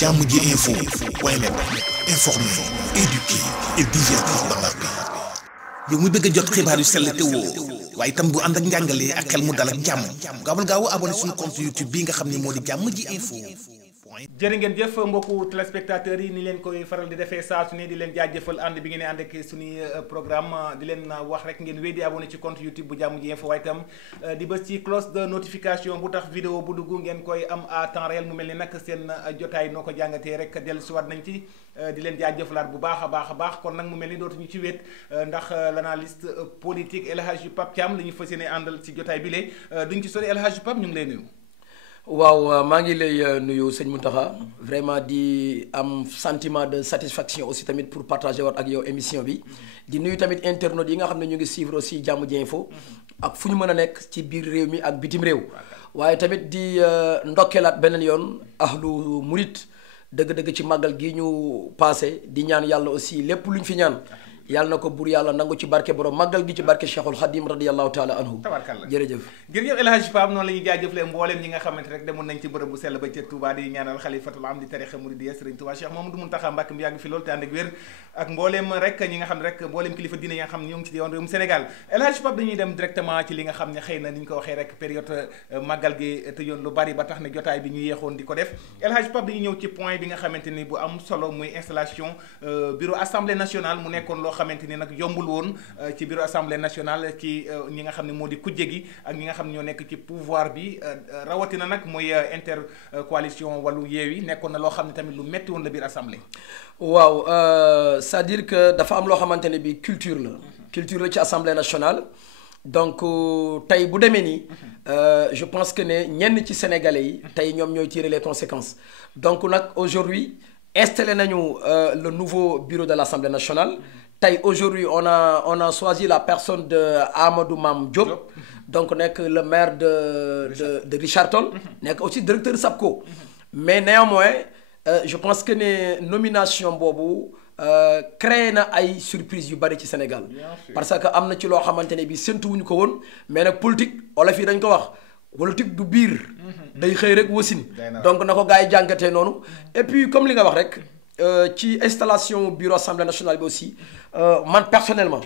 jàmm ji info point net informer, éduquer et divertir dans la paix. yow mu bëgg a jot xibaar yu sell te woo waaye itam bu ànd ak njàngalee ak xel mu dal ak jàmm gaawal gaaw abonné suñu compte YouTube bii nga xam ne moo di jàmm ji info. jërë ngeen jëf mbokku téléspectateurs yi ni leen koy faral di defee saa su ne di leen jaajëfal ànd bi ngeen ànd ak suñuy programme di leen wax rek ngeen wéy di abonné ci compte YouTube bu jàmm ji info waaye itam di bës ci cloche de notification bu tax vidéo bu dugg ngeen koy am à temps réel mu mel ni nag seen jotaay noo ko jàngatee rek dellu siwaat nañ ci di leen jaajëfalaat bu baax a baax kon nag mu mel ni dootuñu ci wéet ndax l'analyste politique El Hadji Pape Thiam la ñu fas yéene àndal ci jotaay bi lee duñ ci sori El Hadji Pape ñu ngi lay nuyu. waaw maa ngi lay nuyu sëñ Mountakha vraiment di am sentiment de satisfaction aussi tamit pour partager waat ak yow émission bi di nuyu tamit internautes yi nga xam ne ñu ngi suivre aussi jàmm ji info ak fu ñu mën a nekk ci biir réew mi ak bitim réew waaye tamit di ndokkeelaat beneen yoon ahlu murit dëgg-dëgg ci màggal gi ñu passé di ñaan yàlla aussi lépp lu ñu fi ñaan yàlla na ko buur yàlla nangu ci barke borom màggal gi ci barke Cheikhul Khadim radiyallahu taala anhu tabarkalla jërëjëf El Hadji Pape noonu la ñuy jaajëflee mbooleem ñi nga xamante rek demoon nañ ci bërëb bu sell ba ca Touba di ñaanal xalifatul am di tarixa muridiyya Sëriñ Touba Cheikh Mamadou Mountakha Mbacké mu yàgg fi loolu te ànd ak wér ak mbooleem rek ñi nga xam ne rek mbooleem kilifa diine yi nga xam ne ñoo ngi ci yoon réewum Sénégal El Hadji Pape dañuy dem directement ci li nga xam ne xëy na ni ñu ko waxee rek période màggal gi tëjoon lu bari ba tax ne jotaay bi ñu yeexoon di ko def El Hadji Pape dañuy ñëw ci point bi nga xamante ni bu am solo muy installation bureau assemblée nationale mu nekkoon loo xamante ni nag yombul woon ci bureau assemblée nationale ci ñi nga xam ne moo di kujje gi ak ñi nga xam ne ñoo nekk ci pouvoir bi rawatina nag mooy intercoalition wàllu Yewwi nekkoon na loo xam ne tamit lu metti woon la biir assemblée. waaw c'est-à-dire que dafa am loo xamante ne bi culture la ci assemblée nationale donc tey bu demee nii je pense que ne ñenn ci sénégalais yi tey ñoom ñooy tirer les conséquences donc nag aujourd'hui installé nañu le nouveau bureau de l'Assemblée nationale. tey aujourd'hui on a choisi la personne de Amadou Mame Diop donc nekk le maire de Richard Toll nekk aussi directeur SAPCO mais néanmoins je pense que ne nomination boobu créé na ay surprise yu bari ci Sénégal parce que am na ci loo xamante ne bi séntuwuñu ko woon mais nag politique wala fii dañ ko wax politique du biir day xëy rek wasin donc na ko gars yi jàngatee noonu et puis comme li nga wax rek ci installation bureau assemblée nationale bi aussi man personnellement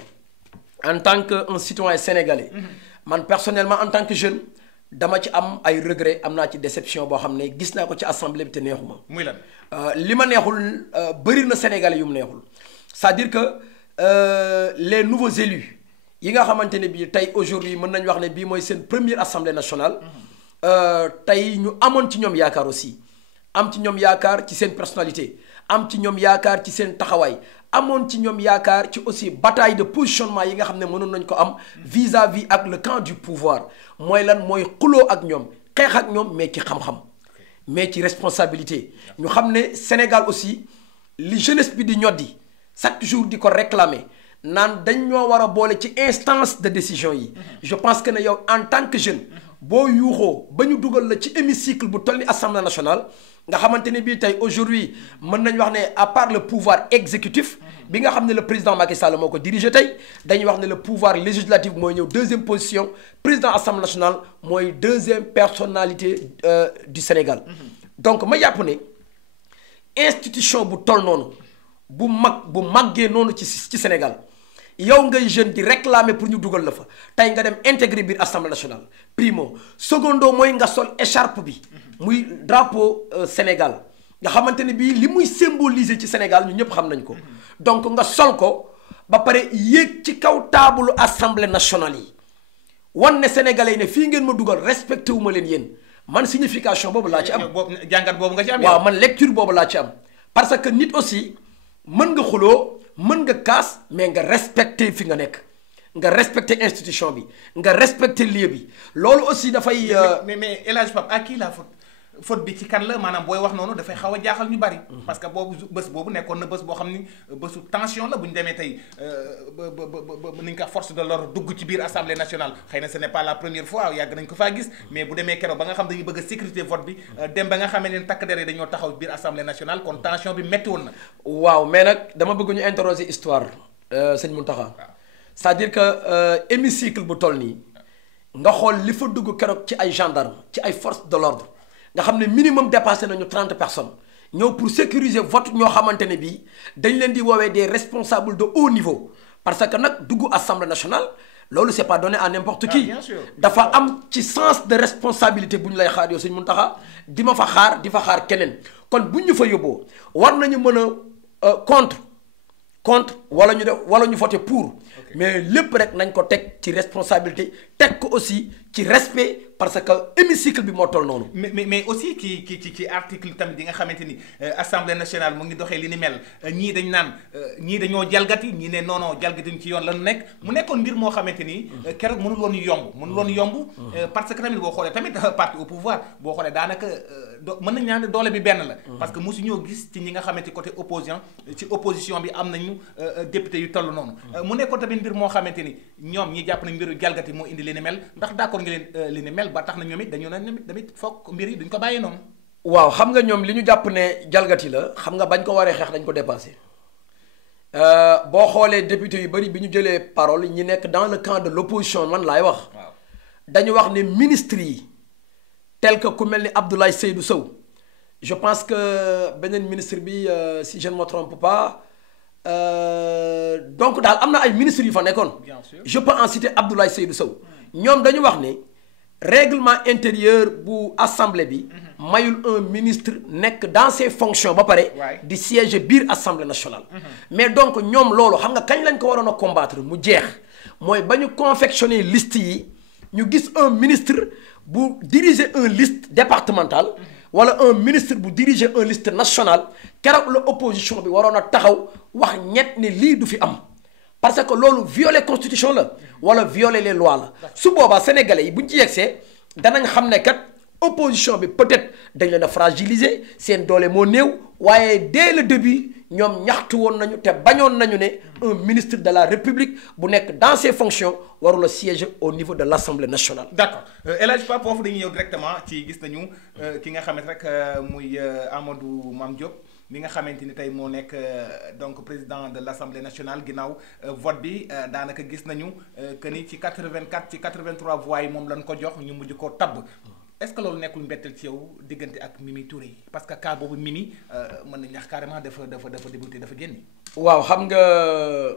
en tant que un citoyen sénégalais man personnellement en tant que jeune dama ci am ay regret am naa ci déception boo xam ne gis naa ko ci assemblée bi te neexuma muy lan li ma neexul bëri na sénégalais yu mu neexul c'est-à-dire que les nouveaux élus yi nga xamante ne bii tey aujourd'hui mën nañu wax ne bii mooy seen première assemblée nationale tey ñu amoon ci ñoom yaakaar aussi am ci ñoom yaakaar ci seen personnalité am ci ñoom yaakaar ci seen taxawaay amoon ci ñoom yaakaar ci aussi bataille de positionnement yi nga xam ne mënoon nañ ko am vis-à-vis ak le camp du pouvoir mooy lan mooy xuloo ak ñoom xeex ak ñoom mais ci xam-xam mais ci responsabilité ñu xam ne Sénégal aussi li jeunesse bi di ñoddi chaque jour di ko réclamer naan dañ ñoo war a boole ci instance de décision yi je pense que ne yow en tant que jeune boo yuuxoo ba ñu dugal la ci hémicycle bu toll ni assemblée nationale nga xamante ne bii tey aujourd'hui mën nañu wax ne à part le pouvoir exécutif bi nga xam ne le président Macky Sall moo ko dirigé tey dañuy wax ne le pouvoir législatif mooy ñëw deuxième position président assemblée nationale mooy deuxième personnalité du Sénégal donc ma jàpp ne institution bu toll noonu bu màggee noonu ci Sénégal yow ngay jeune di réclamer pour ñu dugal la fa tey nga dem intégrer biir assemblée nationale primo secondo mooy nga sol écharpe bi muy drapeau Sénégal nga xamante ne bii li muy symboliser ci Sénégal ñu ñëpp xam nañ ko donc nga sol ko ba pare yéeg ci kaw taabulu assemblée nationale yi wan ne sénégalais yi ne fii ngeen ma dugal respecté wu ma leen yéen man signification boobu laa ci am. jàngat boobu nga ci am. waaw man lecture boobu laa ci am parce que nit aussi mën nga xuloo mën nga kaas mais nga respecté fi nga nekk nga respecté institution bi nga respecté lieu bi loolu aussi dafay. mais El Hadji Pape à qui la faute bi ci kan la maanaam booy wax noonu dafay xaw a jaaxal ñu bari. parce que boobu bés boobu nekkoon na bés boo xam ni bésu tension la bu ñu demee tey ba ni ñu ko force de l'ordre dugg ci biir assemblée nationale xëy na ce n'est pas la première fois yàgg nañ ko faa gis mais bu demee keroog ba nga xam dañuy bëgg a sécurité vote bi dem ba nga xamee ne takk der yi dañoo taxaw biir assemblée nationale kon tension bi métti woon na. waaw mais nag dama bëgg ñu interroger histoire sëñ Mountakha c'est-à-dire que hémicycle bu toll nii nga xool li fa dugg keroog ci ay gendarme ci ay forces de l'ordre nga xam ne minimum dépassé nañu 30 personnes ñëw pour sécuriser vote ñoo xamante ne bii dañ leen di woowee des responsables de haut niveau parce que nag dugg assemblée nationale loolu c'est pas donné à n'importe qui bien sûr. dafa am ci sens de responsabilité bu ñu lay xaar yow Sëñ Mountakha di ma fa xaar di fa xaar keneen kon bu ñu fa yóbboo war nañu mën a contre wala ñu def wala ñu voter pour mais lépp rek nañ ko teg ci responsabilité teg ko aussi ci respect parce que hémicycle bi moo toll noonu. mais aussi ci article tamit yi nga xamante ni assemblée nationale mu ngi doxee li ni mel ñii dañ naan ñii dañoo jalgati ñii ne non jalgati ci yoon la ñu nekk mu nekkoon mbir moo xamante ni keroog mënul woon yomb parce que tamit boo xoolee tamit parti au pouvoir boo xoolee daanaka mën nañ naan doole bi benn la. parce que mosu ñoo gis ci ñi nga xamante côté opposition bi am nañu député yu toll noonu. mu nekkoon tamit mbir moo xamante ni ñoom ñi jàpp nañ mbiru jalgati moo indi li ni mel ndax d'accord nga leen li ni mel ba tax na ñoom it dañu ne tamit foog mbir yi duñ ko bàyyee noonu. waaw xam nga ñoom li ñu jàpp ne jalgati la xam nga bañ ko waree xeex dañ ko dépassé boo xoolee député yu bëri bi ñu jëlee parole ñi nekk dans le camp de l'opposition man laay wax. waaw dañu wax ne ministres yi tel que ku mel ni Abdoulaye Seydou Sow je pense que beneen ministre bi si je ne me trompe pas donc daal am na ay ministres yu fa nekkoon. bien sûr je peux en citer Abdoulaye Seydou Sow. ñoom dañu wax ne règlement intérieur bu assemblée bi. mayul un ministre nekk dans ses fonctions ba pare. di siéger biir assemblée nationale. mais donc ñoom loolu xam nga kañ lañ ko waroon a combattre mu jeex mooy ba ñu confectionner liste yi ñu gis un ministre bu diriger un liste départementale. wala un ministre bu diriger un liste nationale keroog la opposition bi waroon a taxaw wax ñett ne lii du fi am. parce que loolu violer constitution la wala violer les lois la su boobaa sénégalais yi bu ñu ci yegsee danañ xam ne kat opposition bi peut-être dañ leen a fragiliser seen doole moo néew waaye dès le début ñoom ñaxtu woon nañu te bañoon nañu ne un ministre de la République bu nekk dans ses fonctions warula siéger au niveau de l'Assemblée nationale. d'accord El Hadj Pape foofu dañuy ñëw directement ci gis nañu ki nga xamante rek muy Amadou Mame Diop. li nga xamante ni tey moo nekk donc président de l'Assemblée nationale ginnaaw vote bi daanaka gis nañu que ni ci 84 ci 83 voix yi moom lañ ko jox ñu mujj koo tabb est-ce que loolu nekkul mbetteel ci yow diggante ak Mimi Touré parce que cas boobu Mimi mën nañu wax carrément dafa débuté dafa génn. waaw xam nga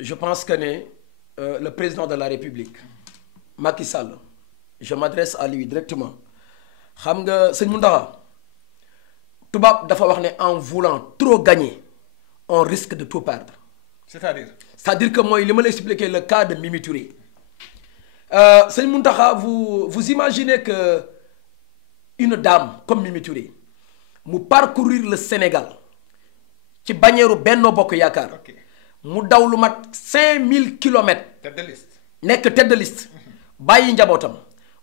je pense que ne le président de la République Macky Sall je m'adresse à lui directement xam nga sëñ Mountakha. tubaab dafa wax ne en voulant trop gagner on risque de tout perdre. c'est-à-dire que mooy li ma la expliquer le cas de Mimi Touré sëñ Mountakha vous imaginez que une dame comme Mimi Touré mu parcourir le Sénégal ci bannière Benno Bokk Yaakaar mu daw lu mat 5000 kilomètres. tête de liste nekk tête de liste bàyyi njabootam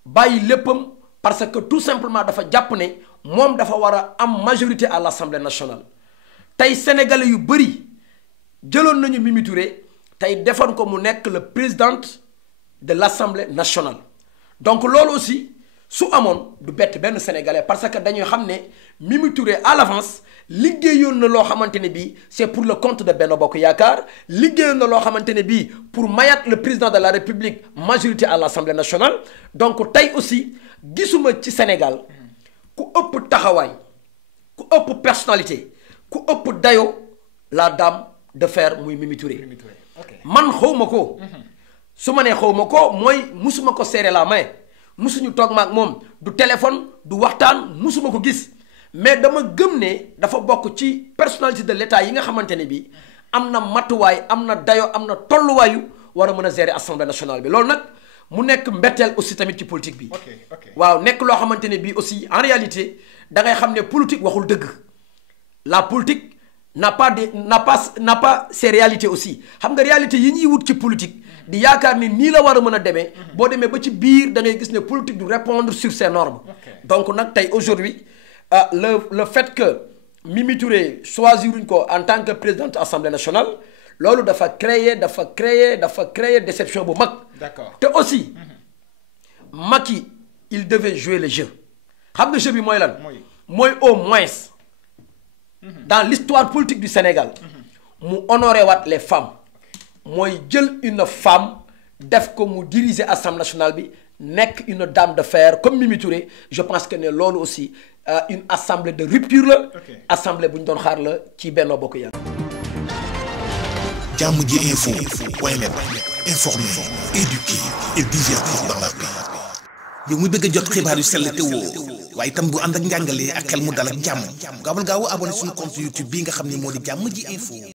bàyyi léppam parce que tout simplement dafa jàpp ne. moom dafa war a am majorité à l'Assemblée nationale tey sénégalais yu bëri jëloon nañu Mimi Touré tey defoon ko mu nekk le présidente de l'Assemblée nationale donc loolu aussi su amoon du bett benn sénégalais parce que dañuy xam ne Mimi Touré à l'avance liggéeyoon na loo xamante ne bii c'est pour le compte de Benno Bokk Yaakaar liggéeyoon na loo xamante ne bii pour mayat le président de la République majorité à l'Assemblée nationale donc tey aussi gisuma ci Sénégal ku ëpp taxawaay ku ëpp personnalité ku ëpp dayo la dame de fer muy Mimi Touré man xawma ko su ma nee xawma ko mooy musuma ko serrer la main musuñu toog maag moom du téléphone du waxtaan musuma ko gis mais dama gëm ne dafa bokk ci personnalité de l'État yi nga xamante ne bi am na matuwaay am na dayo am na tolluwaayu war a mën a gérer Assemblée nationale bi loolu nag mu nekk mbetteel aussi tamit ci politique bi. waaw nekk loo xamante ne bii aussi en réalité da ngay xam ne politique waxul dëgg la politique n'a pas ses réalités aussi xam nga réalité yi ñuy wut ci politique di yaakaar ni nii la war a mën a demee. boo demee ba ci biir da ngay gis ne politique du répondre sur ses normes. donc nag tey aujourd'hui le fait que Mimi Touré choisiruñ ko en tant que présidente Assemblée nationale. loolu dafa créer déception bu mag. d'accord te aussi Macky il devait jouer le jeu xam nga jeu bi mooy lan. mooy au moins dans l'histoire politique du Sénégal mu honorer waat les femmes mooy jël une femme def ko mu diriger Assemblée nationale bi nekk une dame de fer comme Mimi Touré je pense que ne loolu aussi une assemblée de rupture la. assemblée bu ñu doon xaar la ci Benno Bokk Yaakaar. Jàmm ji info point net informer, éduquer et divertir dans la paix. yow muy bëgg a jot xibaar yu sell te woo waaye itam bu ànd ak njàngalee ak xel mu dal ak jàmm gaawal gaaw abonné suñu compte YouTube bii nga xam ne moo di Jàmm ji info.